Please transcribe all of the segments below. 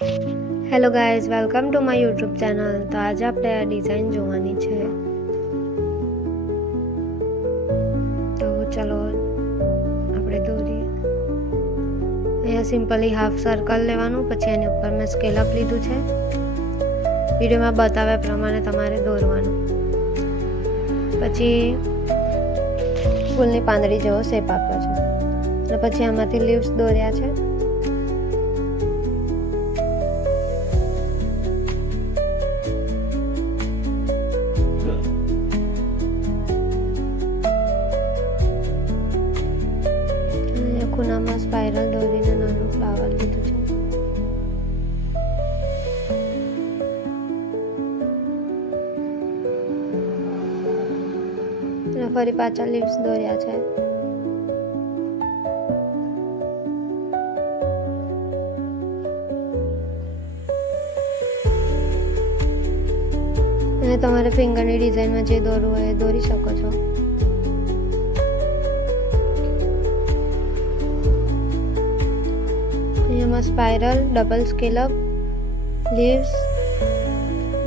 Hello guys, welcome to my YouTube channel. તો આજે આપણે આ ડિઝાઇન જોવાની છે. તો ચલો આપણે દોરીએ. અહીંયા સિમ્પલી હાફ સર્કલ લેવાનું, પછી એની ઉપર મેં સ્કેલ અપ લીધું છે. વિડીયોમાં બતાવ્યા પ્રમાણે તમારે દોરવાનું. પછી ફૂલની પાંદડી જેવો શેપ આપ્યો છે અને પછી આમાંથી લીવ્સ દોર્યા છે. ખૂણામાં સ્પાઇરલ દોરીને નાનું ફ્લાવર લીધું છે. અને ફરી પાછા લીવ્સ દોર્યા છે. અને તમારે ફિંગરની ડિઝાઇનમાં જે દોરવું હોય એ દોરી શકો છો. એમાં સ્પાઇરલ, ડબલ સ્કેલઅપ, લીવ્સ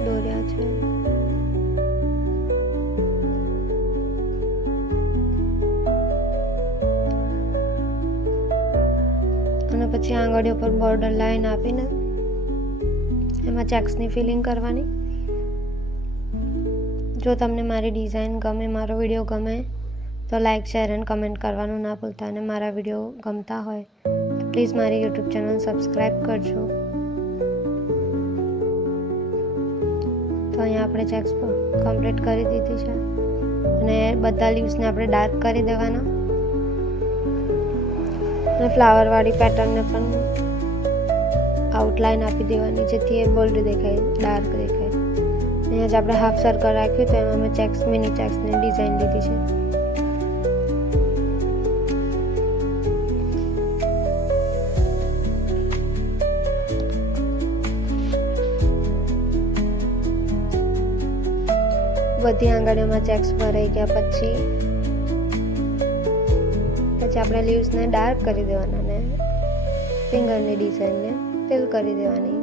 દોર્યા છે. અને પછી આંગળીઓ પર બોર્ડર લાઈન આપીને એમાં ચેક્સની ફિલિંગ કરવાની. જો તમને મારી ડિઝાઇન ગમે, મારો વિડીયો ગમે તો લાઈક, શેર એન્ડ કમેન્ટ કરવાનું ના ભૂલતા. અને મારા વિડીયો ગમતા હોય પ્લીઝ મારી યુટ્યુબ ચેનલ સબસ્ક્રાઈબ કરજો. તો અહીંયા આપણે ચેક્સ કમ્પ્લીટ કરી દીધી છે અને બધા લીવ્સને આપણે ડાર્ક કરી દેવાના. અને ફ્લાવરવાળી પેટર્નને પણ આઉટલાઈન આપી દેવાની, જેથી એ બોલ્ડ દેખાય, ડાર્ક દેખાય. અહીંયા જ આપણે હાફ સર્કલ રાખ્યું તો એમાં મેં ચેક્સ, મિની ચેક્સની ડિઝાઇન લીધી છે. બધી આંગળીઓમાં ચેક્સ ભરાઈ ગયા પછી આપણે લીવ્સને ડાર્ક કરી દેવાના અને ફિંગરની ડિઝાઇનને ફિલ કરી દેવાની.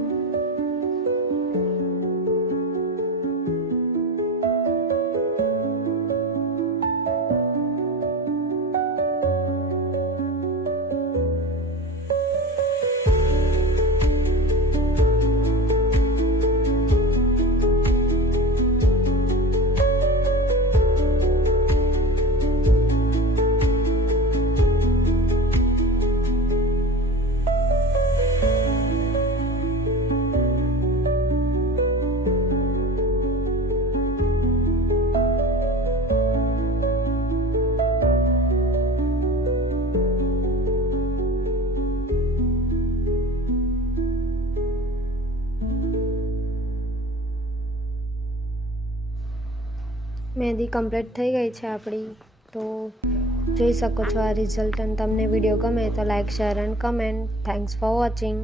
મહેંદી કમ્પ્લીટ થઈ ગઈ છે આપણી. તો જોઈ શકો છો આ રિઝલ્ટ. અને તમને વિડીયો ગમે તો like, share and comment. Thanks for watching.